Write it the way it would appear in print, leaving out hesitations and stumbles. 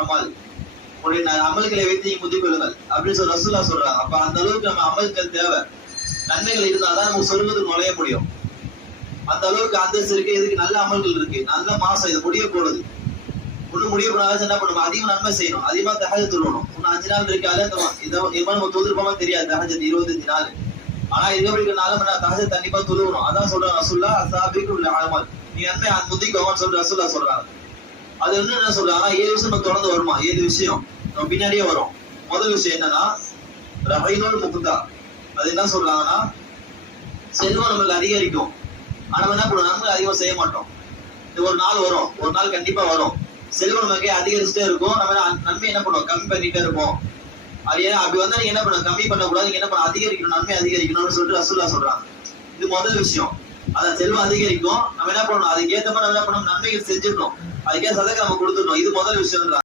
அமல் உடைய அமல்களை வைத்து நீங்க முந்திக் கொள்ளுங்கள் அப்படின்னு சொல்லி ரசூலா சொல்றாங்க. அப்ப அந்த அளவுக்கு நம்ம அமல்கள் தேவை. நன்மைகள் இருந்தாதான் நம்ம சொல்லுவது நுழைய முடியும். அந்த அளவுக்கு அந்தஸ்து இருக்கு. இதுக்கு நல்ல அமல்கள் இருக்கு. நல்ல மாசம் இது முடிய போடுது. ஒண்ணு முடிய போனாலும் என்ன பண்ணுவோம்? அதிகமா நன்மை செய்யணும். அதிகமா தஹஜ்ஜத் தொழணும். இன்னும் 5 நாள் இருக்காது. நம்ம தொழுதுருப்போமா தெரியாது. தஹஜ்ஜத் 25 நாள். ஆனா இதுவரைக்கும் நாளும் தஹஜ்ஜத் கண்டிப்பா தொழுவணும். அதான் சொல்றாங்க ரசூல்லா அஸ்ஸாபிகுல் அமல். நீ நன்மை முந்திக்கோங்கன்னு சொல்லி ரசூல்லா சொல்றாங்க. அது என்ன சொல்றாங்கன்னா 7 விஷயம் நம்ம தொடர்ந்து வருமா? 7 விஷயம் நம்ம பின்னாடியே வரும். முதல் விஷயம் என்னன்னா ரஹீனுல் முக்தா. அது என்ன சொல்றாங்கன்னா செல்வம் நம்மளுக்கு அதிகரிக்கும். ஆனா என்ன பண்ணுவோம்? நன்மை அதிகமா செய்ய மாட்டோம். இது ஒரு நாள் வரும். ஒரு நாள் கண்டிப்பா வரும். செல்வம் நமக்கு அதிகரிச்சுட்டே இருக்கும். நம்ம நன்மை என்ன பண்ணுவோம்? கம்மி பண்ணிட்டே இருப்போம். அது ஏன் அப்படி வந்தா நீங்க என்ன பண்ணுவோம்? கம்மி பண்ணக்கூடாது. நீங்க என்ன பண்ண? அதிகரிக்கணும். நன்மை அதிகரிக்கணும்னு சொல்லிட்டு ரசூல்லா சொல்றாங்க. இது முதல் விஷயம். அதான் செல்வம் அதிகரிக்கும். நம்ம என்ன பண்ணணும்? அதுக்கு ஏத்த மாதிரி நம்ம என்ன பண்ணணும்? நன்மைகள் செஞ்சிடணும். அதுக்கே சதக்கா நம்ம கொடுத்துடணும். இது முதல் விஷயம்.